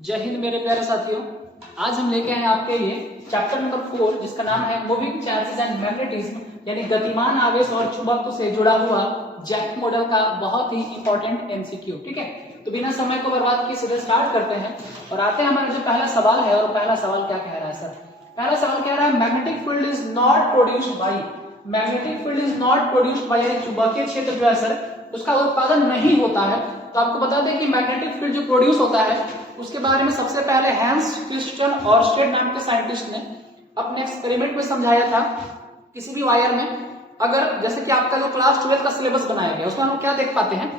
जय हिंद मेरे प्यारे साथियों। आज हम लेके आए आपके लिए चैप्टर नंबर 4 जिसका नाम है मूविंग चार्जेस एंड मैग्नेटिज्म, यानी गतिमान आवेश और चुंबक से जुड़ा हुआ जैक मॉडल का बहुत ही इंपॉर्टेंट एमसीक्यू। ठीक है, तो बिना समय को बर्बाद किए सीधे स्टार्ट करते हैं और आते हैं हमारा जो पहला सवाल है। और पहला सवाल क्या कह रहा है सर? पहला सवाल कह रहा है magnetic field is not produced by, magnetic field is not produced by, यानी चुंबकीय क्षेत्र जो है सर उसका उत्पादन नहीं होता है। तो आपको बता दें कि मैग्नेटिक फील्ड जो प्रोड्यूस होता है उसके बारे में सबसे पहले हैंस क्रिस्टियन ऑर्स्टेड नाम के साइंटिस्ट ने अपने एक्सपेरिमेंट में समझाया था। किसी भी वायर में अगर जैसे कि आपका जो क्लास 12 का सिलेबस बनाया गया उसमें हम क्या देख पाते हैं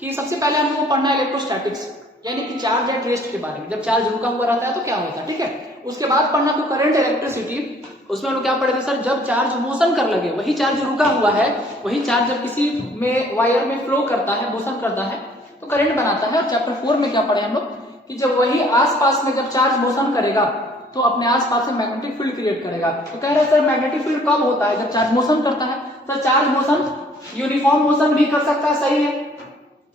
कि सबसे पहले हम लोग पढ़ना है इलेक्ट्रोस्टैटिक्स, यानी कि चार्ज एट रेस्ट के बारे में। जब चार्ज रुका हुआ रहता है तो क्या होता है, ठीक है। उसके बाद पढ़ना तो करंट इलेक्ट्रिसिटी, उसमें हम लोग क्या पढ़े थे सर? जब चार्ज मोशन कर लगे, वही चार्ज रुका हुआ है, वही चार्ज जब किसी में वायर में फ्लो करता है, मोशन करता है तो करंट बनाता है। और चैप्टर 4 में क्या पढ़े हम लोग कि जब वही आसपास में जब चार्ज मोशन करेगा तो अपने आसपास में मैग्नेटिक फील्ड क्रिएट करेगा। तो कह रहे हैं सर मैग्नेटिक फील्ड कब होता है? जब चार्ज मोशन करता है। Sir charge motion uniform motion भी कर सकता है, सही है।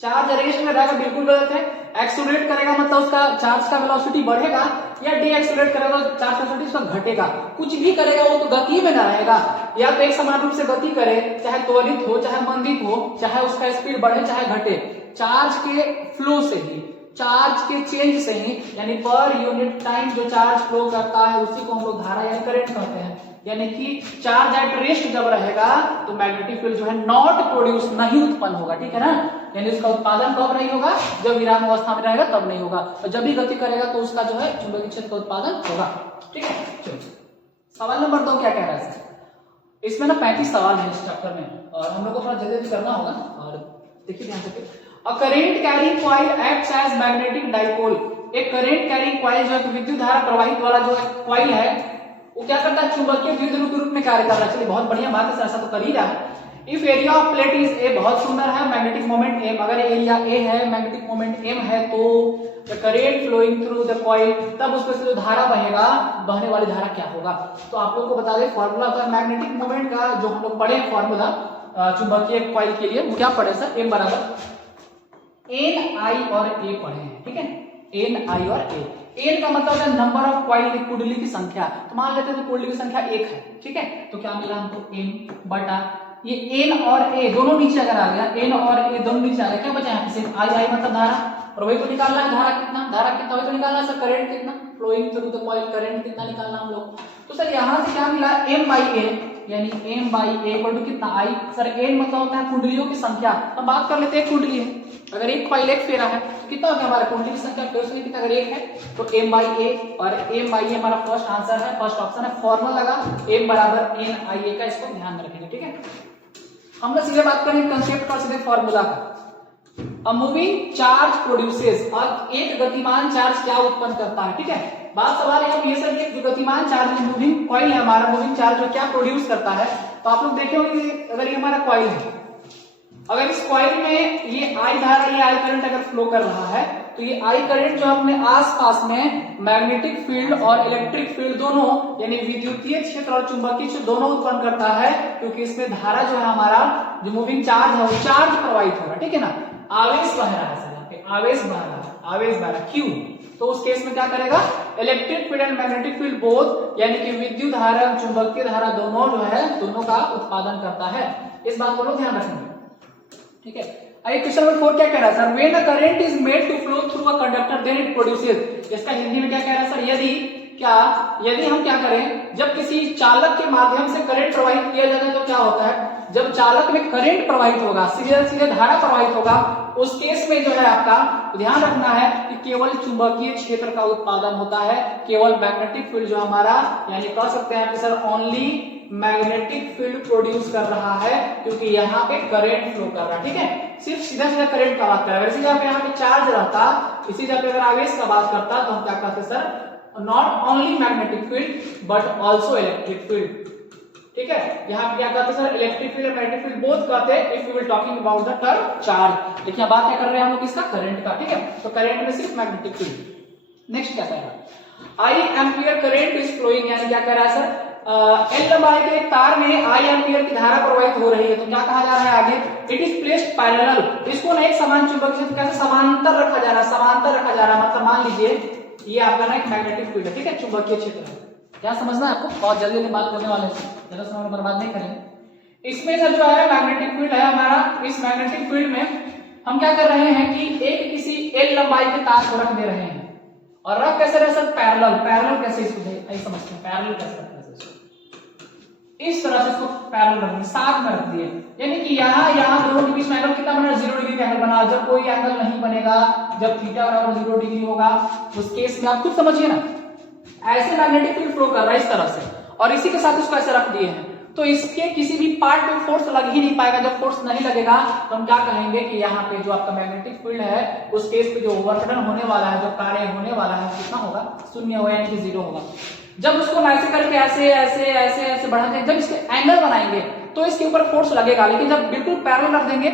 चार्ज रेस्ट में रहेगा, बिल्कुल गलत है। एक्सेलरेट करेगा मतलब उसका चार्ज का वेलोसिटी बढ़ेगा, या डी एक्सेलरेट करेगा तो चार्ज का वेलोसिटी उसका घटेगा। कुछ भी करेगा वो तो गति में ना रहेगा। या तो एक समान रूप से गति करे, चाहे त्वरित हो चाहे मंदित हो, चाहे उसका स्पीड बढ़े चाहे घटे, चार्ज के फ्लो से ही, चार्ज के चेंज से ही, यानी पर यूनिट टाइम जो चार्ज फ्लो करता है उसी को हम लोग धारा या करंट कहते हैं। यानी कि चार्ज एट रेस्ट जब रहेगा तो मैग्नेटिक फील्ड जो है नॉट प्रोड्यूस, नहीं उत्पन्न होगा, ठीक है ना। यानी उसका उत्पादन कब नहीं होगा? जब विराम अवस्था में रहेगा तब नहीं होगा, और जब भी गति करेगा तो उसका जो है चुंबकीय क्षेत्र का उत्पादन होगा। ठीक है, चलो सवाल नंबर 2 क्या कह रहा है? इसमें ना 35 सवाल है इस चैप्टर में और हम लोग को थोड़ा जल्दी करना होगा। और देखिए ध्यान से, a current carrying coil acts as magnetic dipole. एक करंट कैरिंग कॉइल जो है विद्युत धारा प्रवाहित वाला जो कॉइल है वो क्या करता है? चुंबकीय द्विध्रुव के रूप में कार्य कर रहा है। चलिए बहुत बढ़िया बात है, ऐसा तो कर ही रहा है। If area of plate is A, बहुत सुंदर है, मैग्नेटिक मोमेंट एम, अगर एरिया ए है मैग्नेटिक मोमेंट एम है तो the current flowing through the coil, तब उसमें से जो धारा बहेगा, बहने वाली धारा क्या होगा? तो आप लोगों को बता दें फॉर्मूला था मैग्नेटिक मोमेंट का, जो हम लोग पढ़े फॉर्मूला चुंबकीय कॉइल के लिए, वो क्या पढ़े सर? एम बराबर एन आई और ए पढ़े हैं, ठीक है। एन आई और ए, एन का मतलब है नंबर ऑफ कॉइल, कुंडली की संख्या। तो मान लेते हैं तो कुंडली की संख्या 1 है, ठीक है। तो क्या मिला हमको? एन बटा ये एन और ए दोनों नीचे अगर आ गया, एन और ए दोनों नीचे आ गया, क्या बचा यहाँ पे? आई आई मतलब धारा, और वही तो निकालना है धारा कितना, धारा कितना वही तो निकालना है सर। करंट कितना flowing through the coil, current कितना निकालना हम लोग। तो सर यहाँ से क्या मिला? एम बाई ए, यानी M by A equal to कितना? आई। सर एन मतलब होता है कुंडलियों की संख्या। अब बात कर लेते हैं, एक कुंडली है, अगर एक कॉइल एक फेरा है तो कितना हो गया हमारा? कुंडली की संख्या कितना? अगर एक है तो एम बाई ए, और एम बाई ए हमारा फर्स्ट आंसर है, फर्स्ट ऑप्शन है। फॉर्मूला लगा एम बराबर एन आई ए का, इसको ध्यान में रखेंगे, ठीक है। हम लोग सीधे बात करेंगे कंसेप्ट का, सीधे फॉर्मूला का। अ मूविंग चार्ज प्रोड्यूसेस, और एक गतिमान चार्ज क्या उत्पन्न करता है, ठीक है। बात सवाल है ये सर, जो गतिमान चार्ज मूविंग कॉइल है हमारा, मूविंग चार्ज जो क्या प्रोड्यूस करता है। तो आप लोग देखे होंगे अगर ये हमारा कॉइल है, अगर इस कॉइल में ये आई धारा, ये आई करंट अगर फ्लो कर रहा है तो ये आई करंट जो अपने आसपास में मैग्नेटिक फील्ड और इलेक्ट्रिक फील्ड दोनों, यानी विद्युतीय क्षेत्र और चुंबकीय क्षेत्र दोनों उत्पन्न करता है, क्योंकि इसमें धारा जो है हमारा जो मूविंग चार्ज है वो चार्ज प्रवाहित हो रहा है, ठीक है ना। आवेश बह रहा है सर, यहाँ पे आवेश बह रहा है, आवेश बह रहा है, क्यों? तो उस केस में क्या करेगा? Electric field and magnetic field both, यानी कि विद्युत धारा चुंबकीय धारा दोनों जो है दोनों का उत्पादन करता है। इस बात को लोग ध्यान रखेंगे, ठीक है। आइए क्वेश्चन नंबर 4 क्या कह रहा है sir? When a current is made to flow through a conductor then it produces. इसका हिंदी में क्या कह रहा है सर? यदि हम क्या करें, जब किसी चालक के माध्यम से करंट प्रवाहित किया जाता है तो क्या होता है? जब चालक में करंट प्रवाहित होगा, सीधे सीधे धारा प्रवाहित होगा, उस केस में जो है आपका ध्यान रखना है कि केवल चुंबकीय क्षेत्र का उत्पादन होता है, केवल मैग्नेटिक फील्ड जो हमारा, यानी कह सकते हैं कि sir only magnetic field produce कर रहा है, क्योंकि यहाँ पे करंट फ्लो कर रहा है, ठीक है। सिर्फ सीधा सीधा करंट का बात कर रहा है। इसी जगह पे यहाँ पे चार्ज रहता, इसी जगह पे अगर आवेश का बात करता तो हम क्या कहते sir? Not only magnetic field but also electric field, ठीक है। यहाँ पे क्या कहते सर? इलेक्ट्रिक फील्ड और मैग्नेटिक फील्ड बोथ कहते हैं if we will talking about the term charge. देखिए बात क्या कर रहे हैं हम लोग इसका? करंट का, ठीक है। तो करंट में सिर्फ मैग्नेटिक फील्ड। नेक्स्ट क्या कह रहा है? आई एम्पियर करंट इज फ्लोइंग, यानी क्या कह रहा है सर? एल लंबाई के एक तार में आई एम्पियर की धारा प्रवाहित हो रही है, तो क्या कहा जा रहा है आगे? इट इज प्लेस्ड पैरेलल, इसको ना एक समान चुंबकीय क्षेत्र कैसे समांतर रखा जा रहा है, समांतर रखा जा रहा है। मतलब मान लीजिए ये आपका ना एक मैग्नेटिक फील्ड है, ठीक है, चुंबकीय क्षेत्र है। क्या समझना है आपको, बहुत जल्दी बात करने वाले हैं, ज्यादा समय बर्बाद नहीं करेंगे। इसमें सब जो है मैग्नेटिक फील्ड है हमारा, इस मैग्नेटिक फील्ड में हम क्या कर रहे हैं कि एक किसी एल लंबाई के तार को रख दे रहे हैं, और रख कैसे रहे सर, पैरेलल कैसे, इसको नहीं समझते हैं पैरेलल कैसे रखते हैं, इस तरह से इसको पैरेलल रख दिए, साथ में रख दिए, यानी कि यहाँ दोनों के बीच में एंगल कितना बना, 0 डिग्री का एंगल बना। जब कोई एंगल नहीं बनेगा, जब थीटा बराबर 0 डिग्री होगा, उस केस में आप खुद समझिए ना, ऐसे मैग्नेटिक फील्ड फ्लो कर रहा है इस तरह से, और इसी के साथ इसको ऐसे रख दिए हैं, तो इसके किसी भी पार्ट में फोर्स लग ही नहीं पाएगा। जब फोर्स नहीं लगेगा तो हम क्या कहेंगे कि यहाँ पे जो आपका मैग्नेटिक फील्ड है, उस केस पे जो वर्क डन होने वाला है, जो कार्य होने वाला है, कितना होगा, 0 होगा, यानी कि 0 होगा। जब उसको ऐसे करके ऐसे ऐसे ऐसे ऐसे बढ़ाते हैं, जब इसके एंगल बनाएंगे तो इसके ऊपर फोर्स लगेगा, लेकिन जब बिल्कुल पैरेलल रख देंगे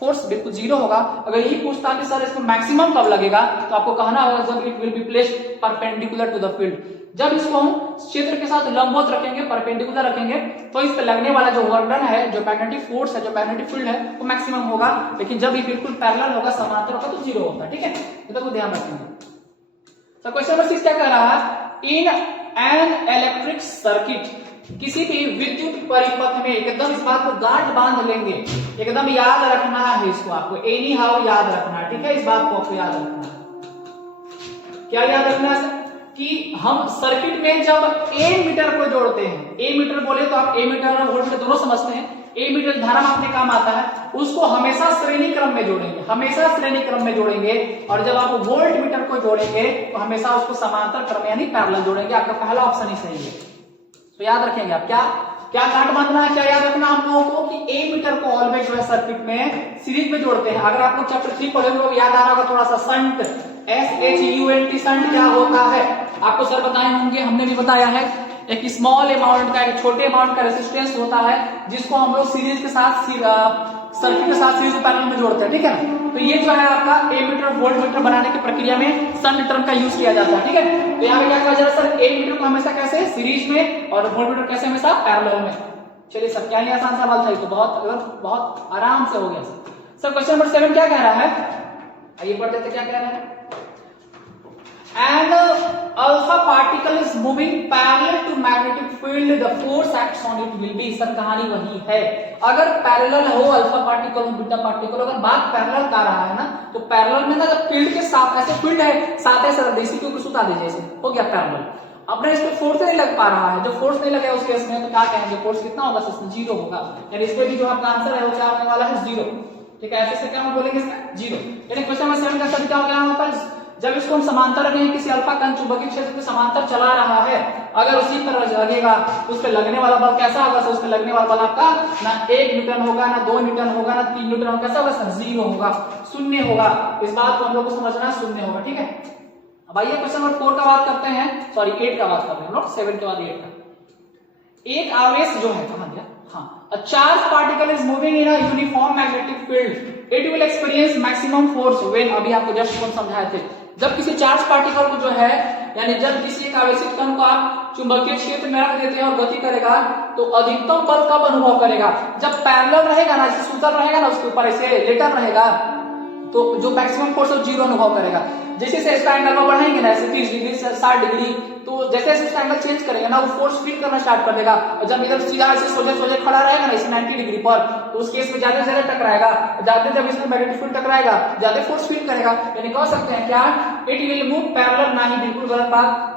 फोर्स बिल्कुल 0 होगा। अगर यही पूछता कि सर इसको मैक्सिमम कब लगेगा, तो आपको कहना होगा जब it will be placed perpendicular to the field, जब इसको हम क्षेत्र के साथ लंबवत रखेंगे, परपेंडिकुलर रखेंगे, तो इस पे लगने वाला जो वर्क डन है, जो मैग्नेटिक फोर्स है, जो मैग्नेटिक फील्ड है, वो मैक्सिमम होगा। लेकिन जब ये बिल्कुल पैरेलल होगा, समांतर होगा, तो 0 होगा, ठीक है, ये तो ध्यान रखेंगे। तो क्वेश्चन नंबर 6 क्या कह रहा है, इन एन इलेक्ट्रिक सर्किट, किसी भी विद्युत परिपथ में, एकदम इस बात को गांठ बांध लेंगे, एकदम याद रखना है इसको, आपको एनी हाउ याद रखना है, ठीक है, इस बात को आपको याद रखना है। क्या याद रखना है कि हम सर्किट में जब ए मीटर को जोड़ते हैं, ए मीटर बोले तो आप ए मीटर और वोल्ट मीटर दोनों समझते हैं, ए मीटर धारा मापने काम आता है, उसको हमेशा श्रेणी क्रम में जोड़ेंगे, हमेशा श्रेणी क्रम में जोड़ेंगे, और जब आप वोल्ट मीटर को जोड़ेंगे तो हमेशा उसको समांतर क्रम यानी पैरेलल जोड़ेंगे। आपका पहला ऑप्शन ही सही है, तो याद रखेंगे आप क्या क्या गांठ बांधना है, क्या याद रखना आप लोगों को कि ए मीटर को ऑलवेज जो है सर्किट में सीरीज में जोड़ते हैं। अगर आप लोग चैप्टर 3 पढ़े लोग याद आ रहा होगा थोड़ा सा, संट, SHUNT संट क्या होता है, आपको सर बताए होंगे, हमने भी बताया है, एक स्मॉल अमाउंट का, एक छोटे अमाउंट का रेजिस्टेंस होता है, जिसको हम लोग सीरीज के साथ सर्किट के साथ सीरीज पैरेलल में जोड़ते हैं, ठीक है ना। तो ये जो है आपका ए मीटर वोल्ट मीटर बनाने की प्रक्रिया में संट टर्म का यूज किया जाता है, ठीक है। तो यहाँ पे क्या कहा जा रहा है सर, ए मीटर को हमेशा कैसे सीरीज में, और वोल्ट मीटर कैसे हमेशा पैरेलल में। चलिए सर, क्या ही आसान सवाल था, तो बहुत आराम से हो गया सर। क्वेश्चन नंबर 7 क्या कह रहा है, आइए पढ़ देते क्या कह रहा है। And alpha particle is moving parallel to magnetic field, the force acts on it will be, sir कहानी वही है। अगर पैरेलल हो अल्फा पार्टिकल हो बीटा पार्टिकल, अगर बात पैरेलल का रहा है ना, तो पैरेलल में ना जब फील्ड के साथ ऐसे फील्ड है, साथ ऐसे देसी के ऊपर सुता दीजिए, ऐसे हो गया पैरेलल। अपने इस पे फोर्स नहीं लग पा रहा है, जब फोर्स नहीं लगेगा उस केस में तो क्या कहेंगे, फोर्स कितना होगा, 0 होगा, यानी इस पे भी जो आपका आंसर है वो क्या होने वाला है, 0, ठीक है। ऐसे क्या हम बोलेंगे इसमें 0, यानी क्वेश्चन नंबर 7 का सर क्या हो गया यहाँ पर, जब इसको हम समांतर रखेंगे, किसी अल्फा कण चुंबकीय क्षेत्र के समांतर चला रहा है, अगर उसी पर लगेगा, उस पर लगने वाला बल कैसा होगा, उस पर लगने वाला बल आपका ना 1 न्यूटन होगा, ना 2 न्यूटन होगा, ना 3 न्यूटन होगा, कैसा होगा, 0 होगा, 0 होगा। इस बात को हम लोग को समझना, 0 होगा, ठीक है। अब आइए क्वेश्चन नंबर 4 का बात करते हैं, सॉरी 8 का बात करते हैं हम लोग, 7 के बाद 8 का। एक आवेश जो है, कहां गया, हाँ, a charged particle is moving in a uniform magnetic field, it will experience maximum force when, अभी आपको जस्ट कौन समझाए थे, जब किसी चार्ज पार्टिकल को जो है, यानी जब किसी एक आवेशित कण को आप चुंबकीय क्षेत्र में रख देते हैं और गति करेगा, तो अधिकतम बल कब अनुभव करेगा, जब पैरेलल रहेगा ना, जैसे सूत्र रहेगा ना, उसके ऊपर ऐसे लेटर रहेगा, तो जो मैक्सिमम फोर्स है 0 अनुभव करेगा। जैसे से इसका एंगल में बढ़ाएंगे ना, ऐसे 30 डिग्री से 60 डिग्री, तो जैसे जैसे इसका एंगल चेंज करेगा ना, वो फोर्स फील करना स्टार्ट कर देगा, और जब इधर सीधा ऐसे सोजे सोजे खड़ा रहेगा ना, इसे 90 डिग्री पर, तो उस केस में ज्यादा से ज्यादा टकराएगा, ज्यादा जब इसमें मैग्नेटिक फील्ड टकराएगा, ज्यादा फोर्स फील करेगा, यानी कह सकते हैं क्या, इट विल मूव पैरेलल, ना ही बिल्कुल गलत बात,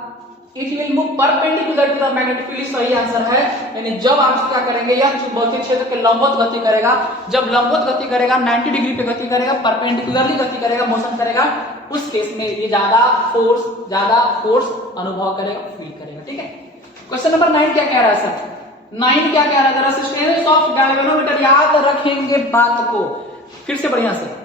it will move perpendicular to the magnetic field, सही आंसर है। यानी जब आप क्या करेंगे, यह चुंबकीय क्षेत्र के लंबवत गति करेगा, जब लंबवत गति करेगा, 90 डिग्री पे गति करेगा, परपेंडिकुलरली गति करेगा, मोशन करेगा, उस केस में ये ज्यादा फोर्स अनुभव करेगा, फील करेगा, ठीक है। क्वेश्चन नंबर 9 क्या कह रहा है सर, 9 क्या कह रहा है, रेजिस्टेंस ऑफ गैल्वेनोमीटर, याद रखेंगे बात को फिर से बढ़िया से।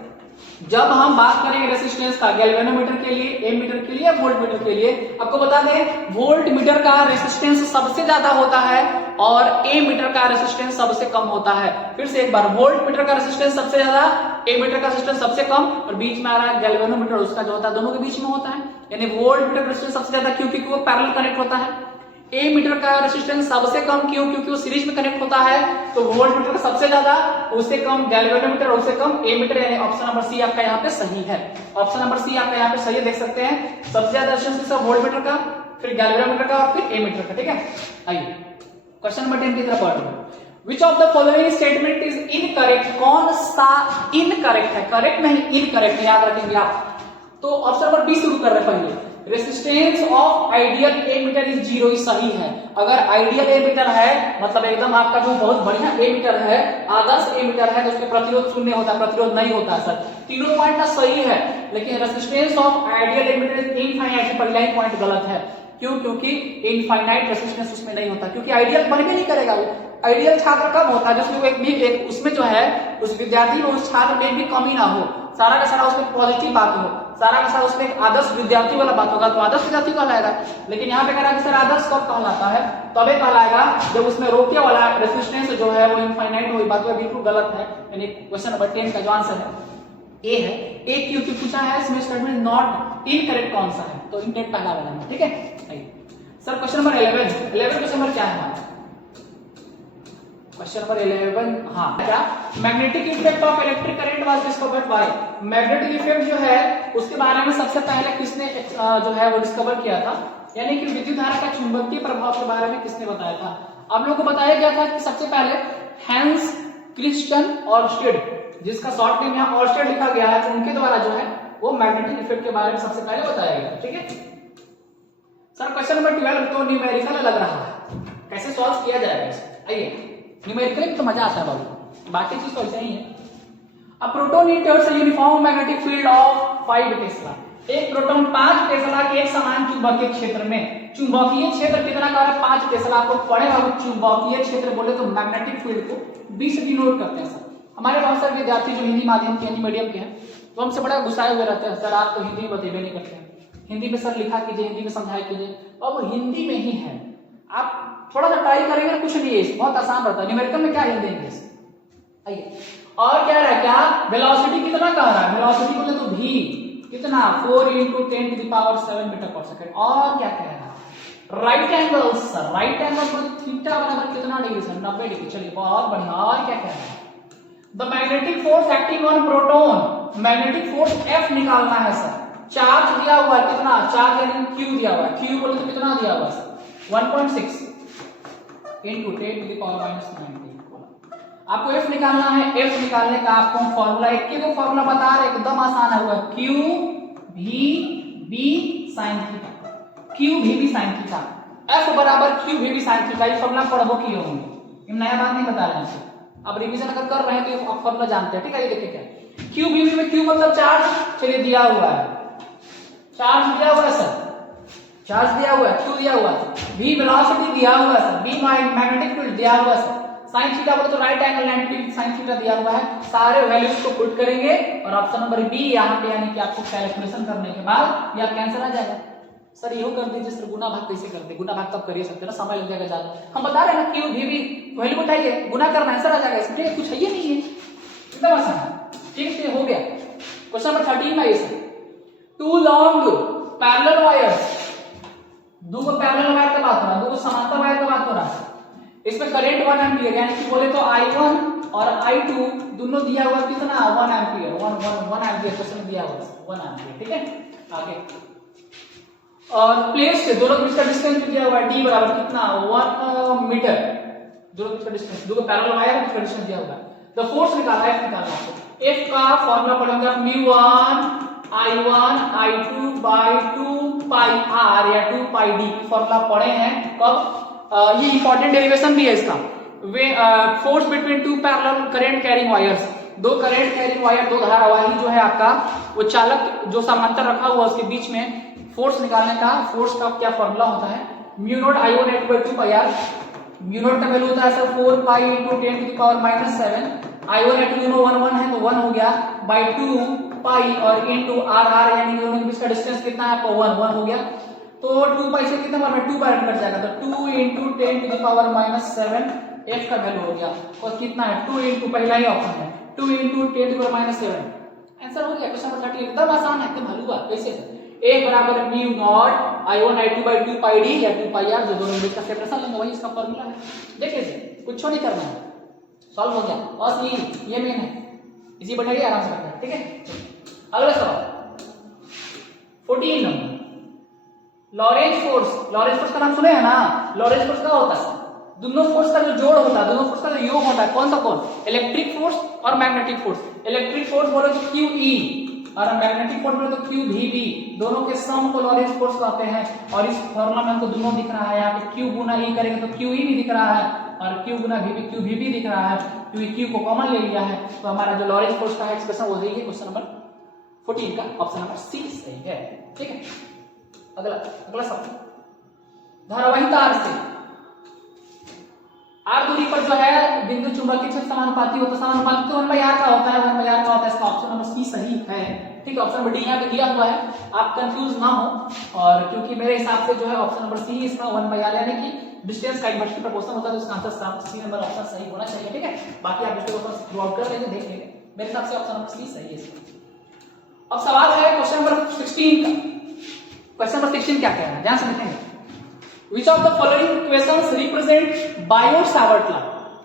जब हम बात करेंगे रेजिस्टेंस का गैल्वेनोमीटर के लिए, एमीटर के लिए, वोल्ट मीटर के लिए, आपको बता दें वोल्ट मीटर का रेजिस्टेंस सबसे ज्यादा होता है और एमीटर का रेजिस्टेंस सबसे कम होता है। फिर से एक बार, वोल्ट मीटर का रेजिस्टेंस सबसे ज्यादा, एमीटर का रेजिस्टेंस सबसे कम, और बीच में आ रहा है गैल्वेनोमीटर, उसका जो होता है दोनों के बीच में होता है, यानी वोल्ट मीटर का रेजिस्टेंस सबसे ज्यादा, क्योंकि वो पैरेलल कनेक्ट होता है। ए मीटर का रेजिस्टेंस सबसे कम क्यों? क्योंकि वो सीरीज में कनेक्ट होता है, तो वोल्ट मीटर का सबसे ज्यादा, उससे कम गैल्वेनोमीटर, उससे कम ए मीटर, यानी ऑप्शन नंबर सी आपका यहाँ पे सही है। ऑप्शन नंबर सी आपका यहाँ पे सही है, देख सकते हैं। सबसे ज्यादा रेजिस्टेंस किसका? वोल्ट मीटर का, फिर गैल्वेनोमीटर का और फिर ए मीटर का। ठीक है, आइए क्वेश्चन नंबर 10 की तरफ बढ़ते हैं। Which of the following statement is incorrect? कौन सा इनकरेक्ट है? करेक्ट नहीं, इनकरेक्ट है, याद रखेंगे आप। तो ऑप्शन नंबर बी शुरू कर रहे हैं पहले। Resistance of ideal ammeter is 0, सही है। अगर आइडियल एमीटर है मतलब एकदम आपका जो बहुत बढ़िया एमीटर है, आदर्श एमीटर है, तो उसके प्रतिरोध शून्य होता है, प्रतिरोध नहीं होता सर। तीनों पॉइंट ना सही है, लेकिन resistance of ideal ammeter is infinite, पहला ही पॉइंट गलत है। क्यों? क्योंकि इनफाइनाइट रेसिस्टेंस उसमें नहीं होता, क्योंकि आइडियल बन भी नहीं करेगा वो। आइडियल छात्र कब होता है? जिसमें एक उसमें जो है उस विद्यार्थी में, उस छात्र में भी कमी ना हो, सारा का सारा उसमें पॉजिटिव बात हो, सारा का सारा उसमें एक आदर्श विद्यार्थी वाला बात होगा, तो आदर्श विद्यार्थी कहलाएगा। लेकिन यहाँ पे कह रहा है कि सर आदर्श कब कहलाता है? तबे कहलाएगा जब उसमें रोके वाला रेसिस्टेंस जो है वो इनफाइनाइट हो। बात बिल्कुल गलत है, यानी क्वेश्चन नंबर 10 का जो आंसर है ए है। एक क्योंकि पूछा है इसमें स्टेटमेंट नॉट इनकरेक्ट कौन सा है, तो इनकरेक्ट पहला वाला। ठीक है sir, question number 11 question number क्या है हमारा? क्वेश्चन नंबर 11, हाँ क्या? Magnetic effect of electric current was discovered by. Magnetic effect जो है उसके बारे में सबसे पहले किसने जो है वो डिस्कवर किया था, यानी कि विद्युत धारा का चुंबकीय प्रभाव के बारे में किसने बताया था? आप लोगों को बताया गया था कि सबसे पहले हैंस क्रिश्चियन ऑर्स्टेड, जिसका शॉर्ट नेम यहाँ ऑर्स्टेड लिखा गया है, उनके द्वारा जो है वो मैग्नेटिक इफेक्ट के बारे में सबसे पहले बताया गया। ठीक है सर, क्वेश्चन नंबर 12 तो न्यूमेरिकल लग रहा है, कैसे सॉल्व किया जाएगा इसे? आइए, न्यूमेरिकल में तो मजा आता है बाबू, बाकी चीज तो ऐसे ही है। अब proton इंटर्स uniform magnetic field of 5 Tesla. एक प्रोटॉन 5 टेस्ला के एक समान चुंबकीय क्षेत्र में, चुंबकीय क्षेत्र कितना का है? 5 टेस्ला। आपको पढ़े बाबू चुंबकीय क्षेत्र बोले तो मैग्नेटिक फील्ड को 20 से डिनोट करते हैं सर। हमारे बहुत सारे विद्यार्थी जो हिंदी माध्यम के, हिंदी मीडियम के हैं, तो हमसे बड़ा गुस्साए हुए रहते हैं, सर आप तो हिंदी बतेबे नहीं करते हैं, हिंदी में सर लिखा कीजिए, हिंदी में समझाया कीजिए। और वो हिंदी में ही है, आप थोड़ा सा ट्राई करेंगे कुछ नहीं है, बहुत आसान रहता है। न्यूमेरिकल में क्या हिंदी इंग्लिश। आइए, और क्या रहा? क्या वेलोसिटी कितना कह रहा है? वेलोसिटी बोले तो v कितना? 4 × 10⁻7 मीटर पर सेकंड। और क्या कह रहा है? Right angle sir, right angle पर थीटा बराबर कितना डिग्री सर? 90 डिग्री। चलिए बहुत बढ़िया। और क्या कह रहा है? The magnetic force acting on proton, magnetic force F निकालना है सर। चार्ज दिया हुआ है कितना? चार्ज यानी Q दिया हुआ है, Q बोले तो कितना दिया हुआ है सर? 1.6 × 10⁻⁻90। आपको F निकालना है। F निकालने का आपको फॉर्मूला एक ही फॉर्मूला बता रहे, एकदम आसान है, हुआ Q V B sin theta, Q V B sin theta, F बराबर Q V B sin theta. ये फॉर्मूला पढ़ो किए होंगे, ये नया बात नहीं बता रहे हैं आपको। अब रिवीजन अगर कर रहे हैं तो आप फॉर्मूला जानते हैं। ठीक है, ये देखिए क्या Q V B में Q मतलब चार्ज, चलिए दिया हुआ है, चार्ज दिया हुआ है सर, चार्ज दिया हुआ है, Q दिया हुआ है, V वेलोसिटी दिया हुआ है सर, B मैग्नेटिक फील्ड दिया हुआ है सर, sin थीटा बोले तो राइट एंगल 90 sin थीटा दिया हुआ है। सारे वैल्यूज को पुट करेंगे और ऑप्शन नंबर बी यहाँ पे, यानी कि आपको कैलकुलेशन करने के बाद या कैंसिल आ जाएगा। सर यो कर दीजिए सर, गुना भाग कैसे करते? गुना भाग तब करिए सकते ना, समय लग जाएगा ज्यादा। हम बता रहे हैं ना Q V B वैल्यू बताइए, गुना करना आंसर आ जाएगा, इसमें कुछ है ही नहीं है, एकदम आसान है। ठीक है, हो गया। क्वेश्चन नंबर 13 में ये टू लॉन्ग पैरेलल वायर्स, दो पैरेलल वायर का बात हो रहा है, दो समांतर वायर का बात हो रहा है। इसमें करंट 1 एम्पीयर, यानी कि बोले तो I1 और I2 दोनों दिया हुआ कितना? 1 एम्पीयर, 1 एम्पीयर क्वेश्चन दिया हुआ 1 एम्पीयर। ठीक है, आगे और प्लेस से दोनों के बीच का डिस्टेंस दिया हुआ है D बराबर कितना? 1 मीटर। दोनों के बीच का डिस्टेंस, दो पैरेलल वायर का डिस्टेंस दिया हुआ है। द फोर्स निकालना है, F निकालना है। F का फार्मूला पढ़ेंगे आप μ1 I1 I2 by 2 pi r या 2 pi d फॉर्मूला पढ़े हैं कब? ये इंपॉर्टेंट डेरिवेशन भी है इसका। वे force between two parallel current carrying wires, दो करंट कैरिंग वायर, दो धारावाही जो है आपका वो चालक जो समांतर रखा हुआ उसके बीच में फोर्स निकालने का, फोर्स का क्या फॉर्मूला होता है? Mu naught I1 × 2 pi r। Mu naught का वैल्यू होता है सर 4 pi × 10⁻⁷। I1 at 1 है तो 1 हो गया, by 2 pi और into r यानी दोनों के बीच का डिस्टेंस कितना है? 1 हो गया। तो 2 pi से कितना बार 2 बार कट जाएगा, तो 2 × 10⁻⁷ F का वैल्यू हो गया। और कितना है? 2 × पहला ही ऑप्शन है 2 × 10⁻⁷। आंसर हो गया। क्वेश्चन नंबर 30 एकदम आसान है, एकदम हलवा। कैसे? A बराबर mu naught I1 I2 by 2 pi D या 2 पाई आर, जो दोनों का सेपरेशन लेंगे वही इसका फॉर्मूला है। देखिए कुछ नहीं करना है, सॉल्व हो गया। बस ये मेन है, इसी बैठेगी आराम से करना है। ठीक है, अगला सवाल 14 नंबर, लॉरेंज फोर्स का नाम सुने हैं ना। लॉरेंज फोर्स क्या होता है? दोनों फोर्स का जो जोड़ होता है, दोनों फोर्स का जो योग होता है, कौन सा कौन? इलेक्ट्रिक फोर्स और मैग्नेटिक फोर्स। इलेक्ट्रिक फोर्स बोलो तो QE और मैग्नेटिक फोर्स बोलो तो QVB, दोनों के सम को लॉरेंज फोर्स कहते हैं। और इस फॉर्मूला में हमको दोनों दिख रहा है, यहाँ पे Q गुना E करेंगे तो QE भी दिख रहा है और Q गुना VB QVB दिख रहा है, क्योंकि Q को कॉमन ले लिया है। तो हमारा जो लॉरेंज फोर्स का एक्सप्रेशन वो है क्वेश्चन नंबर 14 का ऑप्शन नंबर सी सही है। ठीक है, अगला सवाल, धारावाही तार से आर दूरी पर जो है बिंदु चुंबकीय क्षेत्र समानुपाती होता है। समानुपाती तो 1/r का होता है, 1/r का होता है। इसका ऑप्शन नंबर सी सही है। ठीक है, ऑप्शन नंबर डी यहाँ पे दिया हुआ है, आप कंफ्यूज ना हो। और क्योंकि मेरे हिसाब से जो है ऑप्शन नंबर सी इसका 1/r यानी कि डिस्टेंस का इन्वर्सली प्रोपोर्शनल होता है, तो इसका आंसर सी नंबर ऑप्शन सही होना चाहिए। ठीक है, बाकी आप इसको थ्रू आउट कर लेंगे, देख लेंगे। मेरे हिसाब से ऑप्शन नंबर सी सही है इसका। अब सवाल है क्वेश्चन नंबर 16 का। क्वेश्चन नंबर 16 क्या कह रहा है, ध्यान से देखेंगे। Which of the following equations represent Biot-Savart law?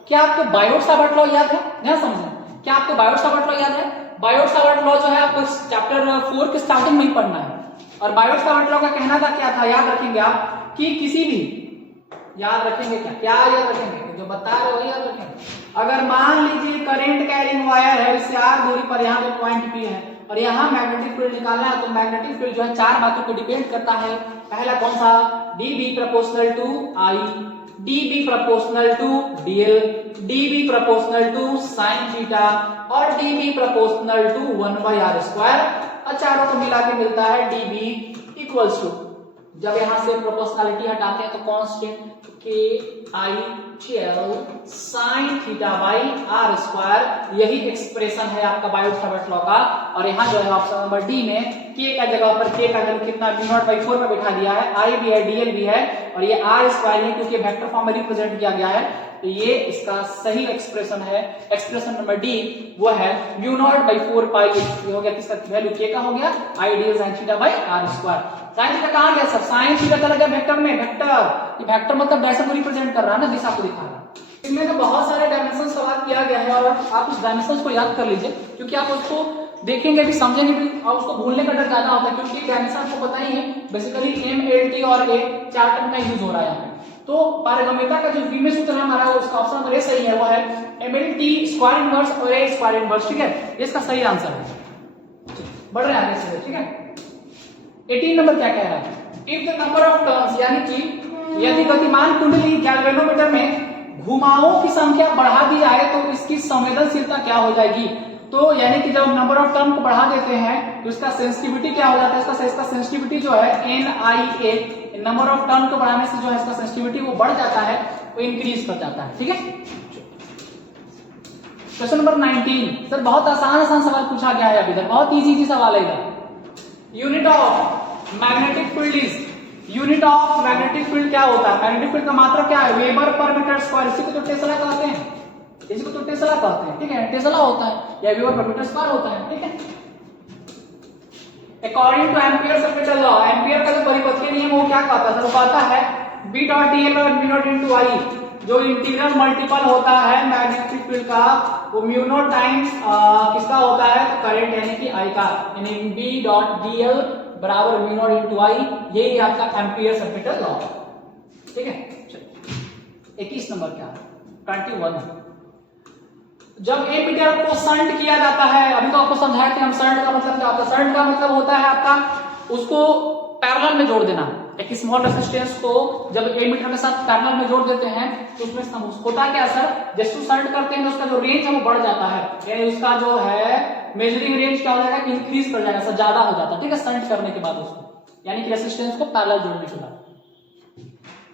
क्या आपको Biot-Savart law याद है? ध्यान समझना, क्या आपको Biot-Savart law याद है? Biot-Savart law जो है आपको चैप्टर 4 के स्टार्टिंग में ही पढ़ना है। और Biot-Savart law का कहना था क्या था, याद रखेंगे आप कि किसी भी, याद रखेंगे क्या याद रखेंगे, जो बता रहे हो याद रखेंगे। अगर मान लीजिए करंट कैरिंग वायर है, इससे r दूरी पर यहाँ पे पॉइंट P है और यहाँ मैग्नेटिक फील्ड निकालना है, तो मैग्नेटिक फील्ड जो है चार बातों पर डिपेंड करता है। पहला कौन सा? dB proportional to I, dB proportional to dl, dB proportional to sin theta और dB proportional to 1/r square। और चारों को मिला के मिलता है dB equals to, जब यहां से प्रोपोर्शनलिटी हटाते हैं तो constant KI/L sin theta by r square, यही एक्सप्रेशन है आपका बायोट-सावर्ट लॉ का। और यहाँ जो है ऑप्शन नंबर डी में k का जगह पर k का वैल्यू कितना V0/4 में बिठा दिया है, I भी है, dl भी है और ये r स्क्वायर है क्योंकि वेक्टर फॉर्म में रिप्रेजेंट किया गया है। तो ये इसका सही एक्सप्रेशन है। एक्सप्रेशन नंबर डी वो है V0/4 पाई, ये हो गया किसका वैल्यू k का हो गया, I dl sin theta by r square. Sine theta कहां गया सर? साइन थीटा चला गया वेक्टर में। वेक्टर मतलब डायरेक्शन को रिप्रेजेंट कर रहा है ना, दिशा को दिखा रहा है। इसमें तो बहुत सारे डायमेंशन सवाल किया गया है और आप उस डायमेंशन को याद कर लीजिए, क्योंकि आप उसको देखेंगे भी समझेंगे भी और उसको भूलने का डर ज्यादा होता है, क्योंकि डायमेंशन आपको पता ही है बेसिकली M, L, T और A चार टर्म का यूज हो रहा है। तो पारगम्यता का जो V में सूत्र है हमारा, उसका ऑप्शन नंबर ए सही है, वो है MLT स्क्वायर इनवर्स और A स्क्वायर इनवर्स। ठीक है, इसका सही आंसर है। बढ़ रहे हैं आगे से। ठीक है, 18 नंबर क्या कह रहा है? If the number of turns, यानी कि यदि गतिमान कुंडली गैल्वेनोमीटर में घुमावों की संख्या बढ़ा दी जाए तो इसकी संवेदनशीलता क्या हो जाएगी? तो यानी कि जब नंबर ऑफ टर्न को बढ़ा देते हैं तो इसका सेंसिटिविटी क्या हो जाता है? इसका सेंसिटिविटी जो है NIA, नंबर ऑफ टर्न को बढ़ाने से जो है इसका सेंसिटिविटी वो बढ़ जाता है, वो इंक्रीज कर जाता है। ठीक है, क्वेश्चन नंबर 19 सर बहुत आसान सवाल पूछा गया है अभी तक, बहुत इजी सवाल है इधर। Unit of magnetic field is, unit of magnetic field क्या होता है? मैग्नेटिक फील्ड का मात्रक क्या है? वेबर पर मीटर स्क्वायर। इसी को तो टेस्ला कहते हैं, इसी को तो टेस्ला कहते हैं। ठीक है, टेस्ला होता है या वेबर पर मीटर स्क्वायर होता है। ठीक है, according two ampere circuital law, ampere का जो परिपथीय नियम वो क्या कहता है? वो कहता है B डॉट dl और B डॉट इनटू I, जो इंटीग्रल मल्टीपल होता है मैग्नेटिक फील्ड का, वो म्यू नॉट टाइम्स किसका होता है? तो करंट यानी कि I का, यानी B डॉट dl बराबर म्यू नॉट इनटू I, यही आपका एम्पियर सर्किटल लॉ। ठीक है, 21 नंबर क्या है? 21 जब एक मीटर को शंट किया जाता है, अभी तो आपको समझाया कि हम शंट का मतलब क्या होता है? शंट का मतलब होता है आपका उसको पैरेलल में जोड़ देना। एक स्मॉल रेजिस्टेंस को जब एक मीटर के साथ पैरेलल में जोड़ देते हैं तो उसमें होता क्या सर? जैसे शंट करते हैं तो उसका जो रेंज है वो बढ़ जाता है, यानी उसका जो है मेजरिंग रेंज क्या हो जाएगा कि इंक्रीज कर जाएगा, ज्यादा हो जाता है। ठीक है, शंट करने के बाद उसको, यानी कि रेजिस्टेंस को पैरेलल जोड़ने के बाद।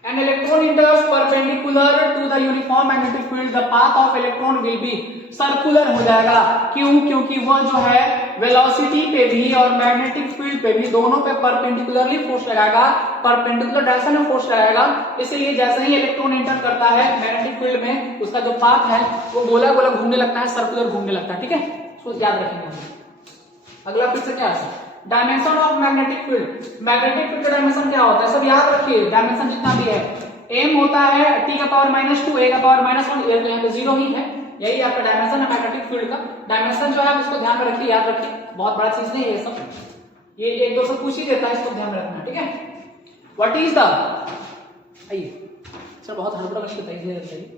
An electron enters perpendicular to the uniform magnetic field, the path of electron will be circular हो जाएगा। क्यों? क्योंकि वह जो है वेलोसिटी पे भी और मैग्नेटिक फील्ड पे भी दोनों पे परपेंडिकुलरली फोर्स लगाएगा, परपेंडिकुलर डायरेक्शन में फोर्स लगाएगा। इसलिए जैसे ही इलेक्ट्रॉन एंटर करता है मैग्नेटिक फील्ड में, उसका जो पाथ है वो गोला घूमने लगता है, सर्कुलर घूमने लगता है। ठीक है, इसको याद रखेंगे। अगला फिर से क्या है? Dimension of magnetic field, magnetic field का डायमेंशन क्या होता है सब याद रखिए, डायमेंशन जितना भी है m होता है t का पावर -2 a का पावर -1, ये तो यहाँ पे 0 ही है, यही आपका डायमेंशन है मैग्नेटिक फील्ड का। डायमेंशन जो है आप इसको ध्यान में रखिए, याद रखिए, बहुत बड़ा चीज नहीं है ये सब, ये एक दो से पूछ ही देता है, इसको ध्यान में रखना, ठीक है। व्हाट इज द, आइए सर बहुत हड़बड़ में बताइए,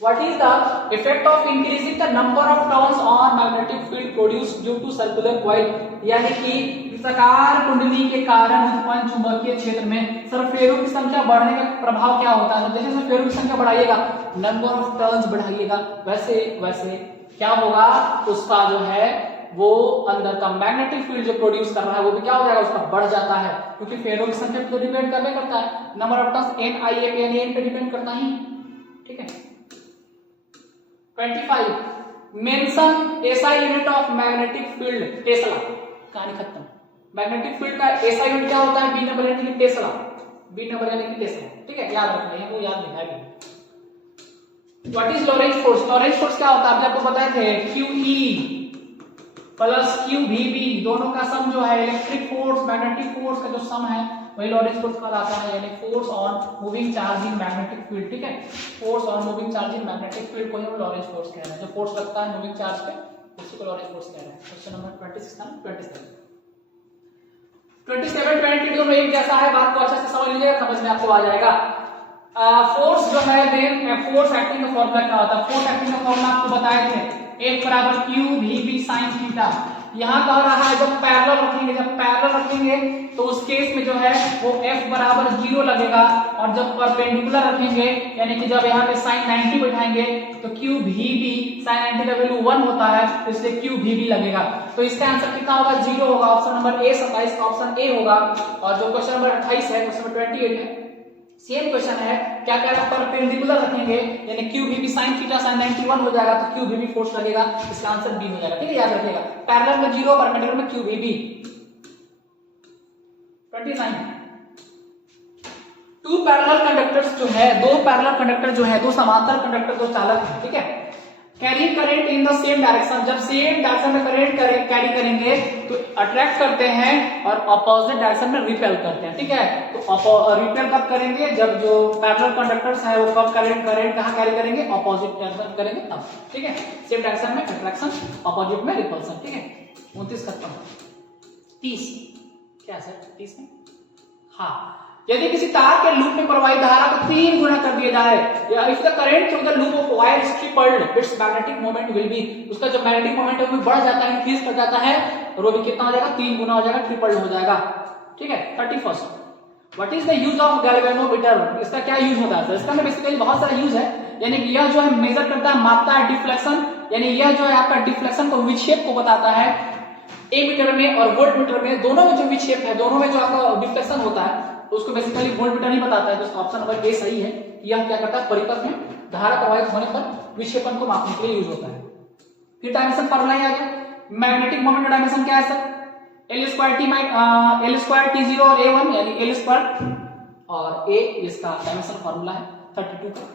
what is the effect of increasing the number of turns on magnetic field produced due to circular coil, यानी कि वृत्ताकार कुंडली के कारण उत्पन्न चुंबकीय क्षेत्र में सर फेरों की संख्या बढ़ने का प्रभाव क्या होता है, जैसे सर फेरों की संख्या बढ़ाइएगा नंबर ऑफ टर्न्स बढ़ाइएगा, वैसे वैसे क्या होगा उसका जो है वो अंदर का मैग्नेटिक फील्ड जो प्रोड्यूस कर रहा है वो भी क्या हो जाएगा उसका बढ़ जाता है, क्योंकि फेरों की संख्या तो डिपेंड करने करता है, number of turns n i a यानी n पे डिपेंड करता ही, ठीक है। 25 mention SI unit of magnetic field Tesla, कहानी खत्म। मैग्नेटिक फील्ड का एसआई यूनिट क्या होता है, बी नंबर यानी कि टेस्ला, बी नंबर यानी कि टेस्ला, ठीक है, याद रखना है, वो याद लिखा है। What is Lorentz force, Lorentz force क्या होता है आप आपको बताए थे, QE प्लस QVB दोनों का सम जो है इलेक्ट्रिक फोर्स मैग्नेटिक फोर्स का जो सम है वही लॉरेंज फोर्स कहलाता है, यानी force on moving charge in magnetic field, ठीक है, force on moving charge in magnetic field को हम लॉरेंज फोर्स कह रहे हैं, जो फोर्स लगता है मूविंग चार्ज पे उसी को लॉरेंज फोर्स कह रहे हैं। क्वेश्चन नंबर 26 था, 27 22 दोनों एक जैसा है, बात को अच्छे से समझ लीजिएगा, समझ में आपको आ जाएगा। फोर्स जो है देन फोर्स एक्टिंग का फॉर्मूला क्या होता है, फोर्स एक्टिंग का फॉर्मूला आपको बताए थे, F बराबर QVB sin थीटा। यहाँ कह रहा है जब पैरेलल रखेंगे, जब पैरेलल रखेंगे तो उस केस में जो है वो F बराबर 0 लगेगा, और जब परपेंडिकुलर रखेंगे यानी कि जब यहाँ पे sin 90 बैठाएंगे तो QVB sin 90 का वैल्यू 1 होता है, इसलिए QVB लगेगा। तो इसका आंसर कितना होगा, 0 होगा, ऑप्शन नंबर ए 27 का ऑप्शन ए होगा। और जो क्वेश्चन नंबर 28 है, क्वेश्चन नंबर 28 है, सेम क्वेश्चन है, क्या कह रहा है परपेंडिकुलर रखेंगे यानी QVB sin थीटा sin 91 हो जाएगा तो QVB फोर्स लगेगा, इसका आंसर बी हो जाएगा, ठीक है, याद रखिएगा। पैरेलल में 0, परपेंडिकुलर में QVB। 29 टू पैरेलल कंडक्टर्स जो है, दो पैरेलल कंडक्टर जो है, दो समांतर कंडक्टर जो चालक है, ठीक है, carry current in the same direction, जब सेम डायरेक्शन में करंट कैरी करेंगे तो अट्रैक्ट करते हैं और अपोजिट डायरेक्शन में रिपेल करते हैं, ठीक है। तो रिपेल कब करेंगे, जब जो पैरेलल कंडक्टर्स है वो कब करंट कहां कैरी करेंगे, अपोजिट डायरेक्शन करेंगे तब, ठीक है, सेम डायरेक्शन में अट्रैक्शन, अपोजिट में रिपल्सन, ठीक है। 29 खत्म। 30 क्या सर 30 में, हाँ, यदि किसी तार के लूप में प्रवाहित धारा को 3 गुना कर दिया जाए, या if the current through the loop of wire is tripled it's magnetic moment will be, उसका जो मैग्नेटिक मोमेंट है वो बढ़ जाता है, इंक्रीज कर जाता है, और वो भी कितना हो जाएगा, 3 गुना हो जाएगा, ट्रिपल्ड हो जाएगा, ठीक है। 31 what is the use of galvanometer, इसका क्या यूज होता है, इसका में बेसिकली बहुत सारा यूज है, यानी कि यह जो है मेजर करता है, मापता है डिफ्लेक्शन, यानी यह जो है आपका डिफ्लेक्शन को विक्षेप को बताता है, एमीटर में और वोल्ट मीटर में दोनों में जो विक्षेप है, दोनों में जो आपका डिफ्लेक्शन होता है उसको बेसिकली वोल्ट मीटर ही बताता है, तो ऑप्शन नंबर ए सही है। यह क्या करता है, परिपथ में धारा प्रवाहित होने पर विक्षेपण को मापने के लिए यूज होता है। फिर डायमेंशन फार्मूला आ गया, मैग्नेटिक मोमेंट का डायमेंशन क्या है सर, L² T0 और A1 यानी L² और A इसका डायमेंशन फार्मूला है 32 का।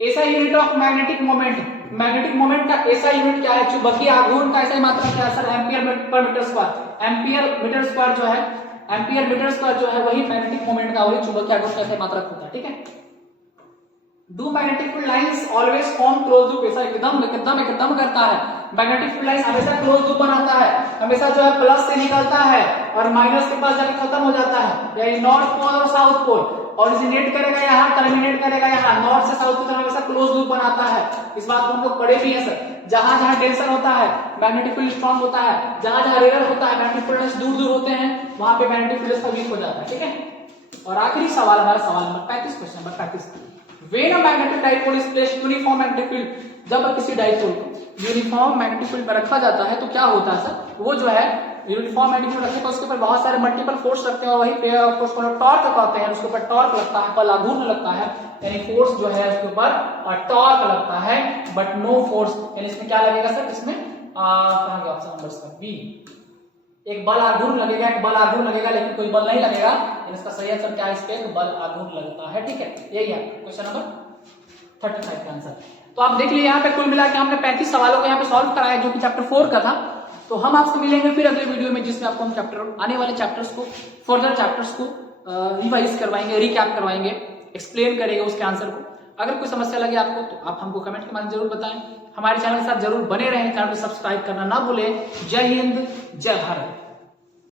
SI unit of magnetic moment, magnetic moment का एसआई यूनिट क्या है, चुंबकीय आघूर्ण का एसआई मात्रा क्या है sir, ampere per metre square, ampere metre square जो है, एम्पियर मीटर स्क्वायर जो है वही मैग्नेटिक मोमेंट का, वही चुंबकीय आघूर्ण का एसआई मात्रा होता है, ठीक है। Do magnetic field lines always form close loop, ऐसा एकदम करता है, मैग्नेटिक फील्ड लाइंस हमेशा क्लोज लूप बनाता है, हमेशा जो है प्लस से निकलता है और माइनस के पास जाके खत्म हो जाता है, यानी नॉर्थ पोल और साउथ पोल, ओरिजिनेट करेगा यहाँ, टर्मिनेट करेगा यहाँ, नॉर्थ से साउथ की तरफ हमेशा क्लोज लूप बनाता है। इस बात को हम लोग पढ़े भी है सर, जहां जहां टेंशन होता है मैग्नेटिक फील्ड स्ट्रांग होता है, जहां जहां एरर होता है मैग्नेटिक फील्ड दूर दूर होते हैं, वहां पे मैग्नेटिक फील्ड वीक हो जाता है, ठीक है। और आखिरी सवाल हमारा सवाल number 35, question number 35, when a magnetic dipole is placed uniform magnetic field, जब किसी डाइपोल को यूनिफॉर्म मैग्नेटिक फील्ड में रखा जाता है तो क्या होता है सर, वो जो है यूनिफॉर्म मैग्नेटिक फील्ड रखे तो उसके ऊपर बहुत सारे मल्टीपल फोर्स लगते हैं, और वही फोर्स को टॉर्क कहते हैं, उसके ऊपर टॉर्क लगता है, बल आघूर्ण लगता है, यानी फोर्स जो है उसके ऊपर टॉर्क लगता है, बट नो फोर्स, यानी इसमें क्या लगेगा सर, इसमें कहां गया ऑप्शन नंबर बी, एक बल आघूर्ण लगेगा, एक बल आघूर्ण लगेगा, लेकिन कोई बल नहीं लगेगा, इसका सही आंसर क्या है, इस पे एक बल आघूर्ण लगता है, ठीक है। यही है क्वेश्चन नंबर 35 का आंसर। तो आप देख लीजिए यहाँ पे कुल मिला के हमने 35 सवालों को यहाँ पे सॉल्व कराया, जो कि चैप्टर 4 का था। तो हम आपसे मिलेंगे फिर अगले वीडियो में, जिसमें आपको हम चैप्टर आने वाले चैप्टर्स को, फर्दर चैप्टर्स को रिवाइज करवाएंगे, रिकैप करवाएंगे, एक्सप्लेन करेंगे उसके आंसर को। अगर कोई समस्या लगे आपको तो आप हमको कमेंट के माध्यम जरूर बताएं। हमारे चैनल के साथ जरूर बने रहें, चैनल को सब्सक्राइब करना ना भूलें। जय हिंद, जय भारत।